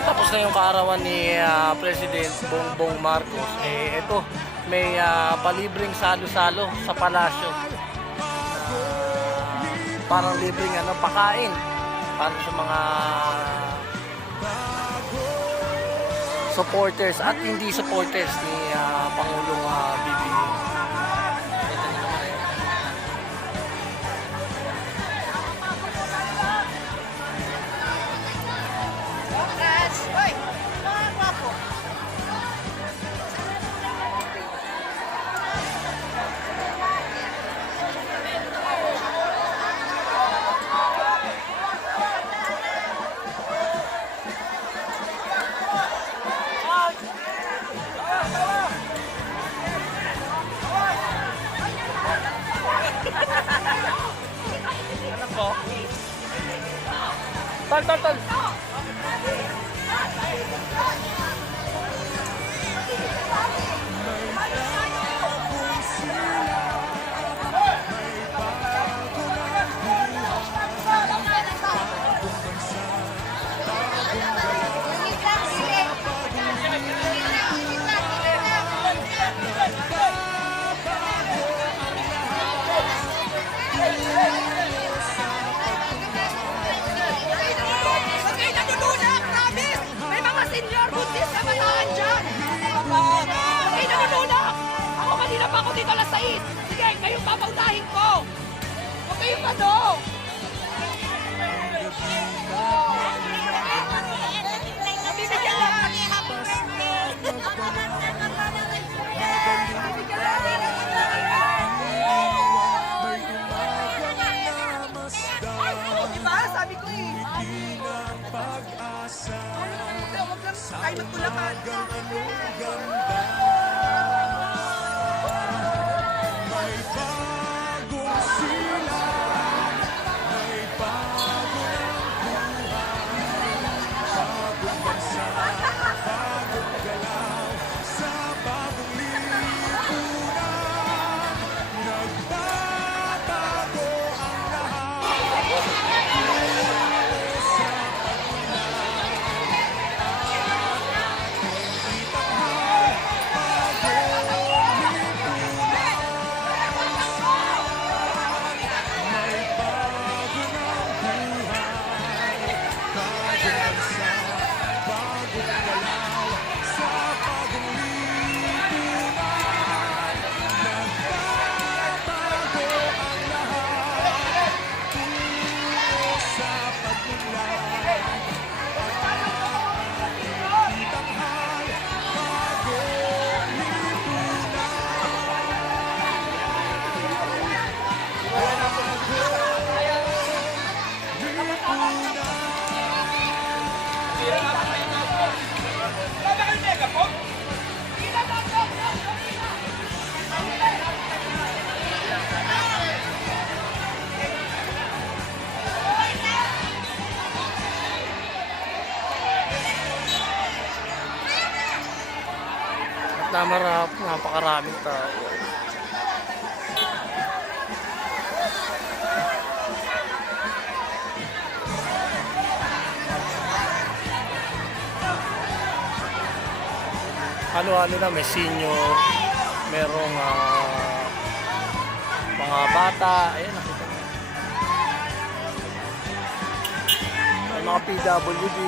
Tapos na yung kaarawan ni President Bongbong Marcos, ito may palibreng salo-salo sa palasyo. Parang libreng pakain para sa mga supporters at hindi supporters ni Pangulong BBM. Tol. Ako dito alas 6. Sige, kayong papaunahin ko. Huwag kayong ano. Nabibigyan lang. Happy birthday. Diba? Sabi ko eh. Huwag lang tayo magtulakan. napakaraming tao. Halo-halo na, may senior, merong mga bata, ayan nakita mo. May mga PWD.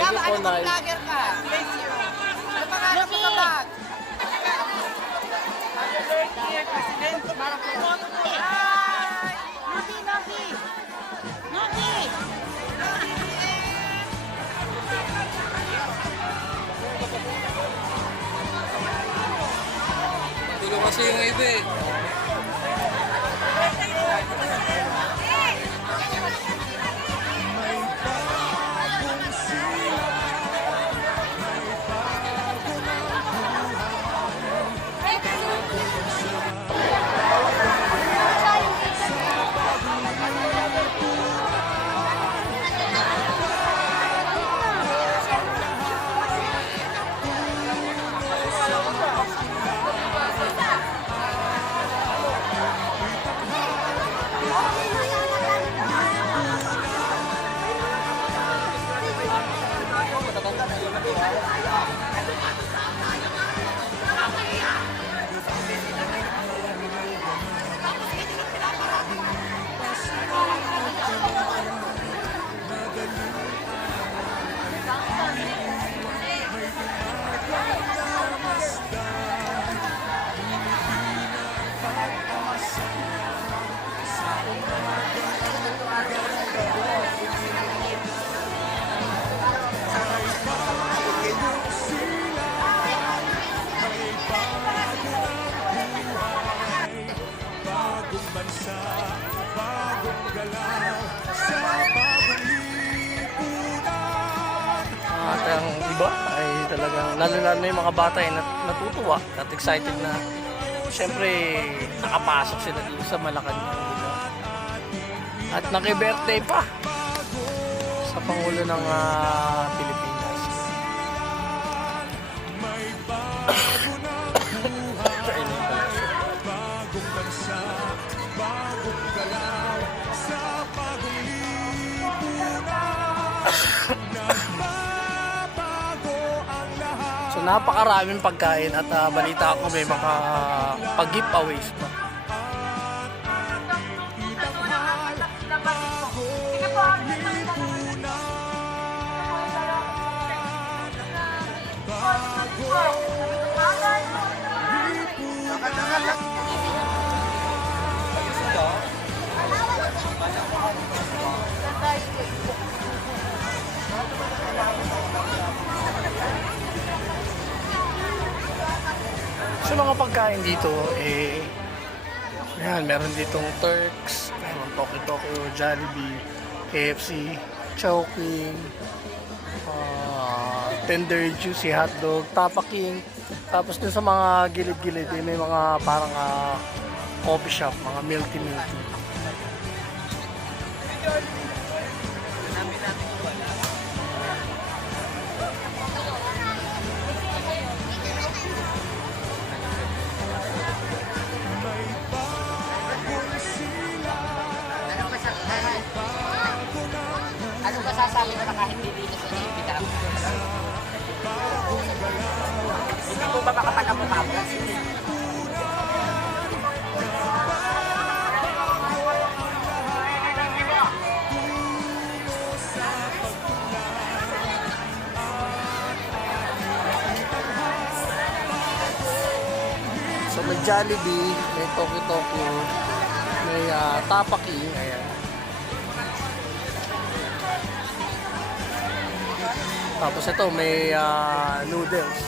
Ano po, bang Nay. vlogger ka? Ano pangalan mo sa vlog? Hi! Novi! Tulong kasi yung iba eh. At ang iba ay talagang, lalo na yung mga bata ay natutuwa at excited na siyempre nakapasok sila dito sa Malacanang, diba? At naki-birthday pa sa Pangulo ng Pilipinas. Bagong bansa, bagong galaw. So napakaraming pagkain at balita ko may mga pag-giveaways pa. Sa mga pagkain dito, ayan, meron ditong Turks, meron Toki-Toki, Jollibee, KFC, Chowking, Tender Juicy Hotdog, Tapa King. Tapos dun sa mga gilid-gilid, may mga parang coffee shop, mga milky. Ano ba sasabi mo na kahit hindi na sa inibita ako? Hindi mo ba makapag-amukha mo? So may Jollibee, may Toki-Toki, may Tapa King, ayan. Tapos ito, may noodles.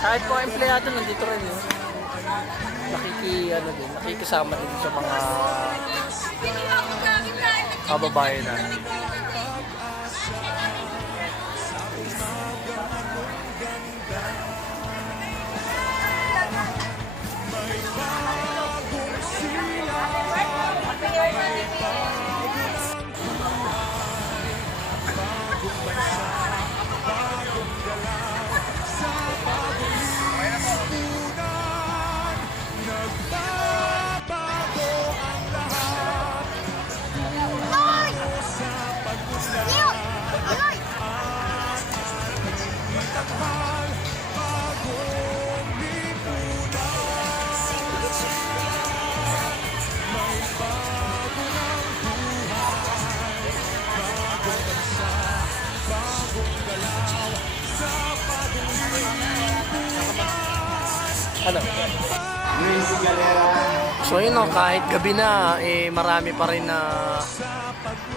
Kahit po empleyado nandito rin yun. Nakikisama din sa mga kababayan na. Ano? So yun o, kahit gabi na, marami pa rin na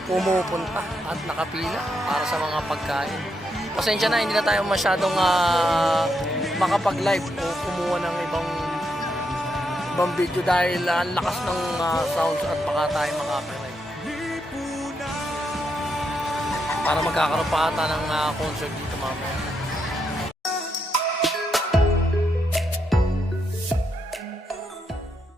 pumupunta at nakapila para sa mga pagkain. Pasensya na, hindi na tayo masyadong makapag-live o kumuha ng ibang video dahil ang lakas ng sounds at baka tayo makapiright. Para magkakaroon pa ata ng concert dito mamaya.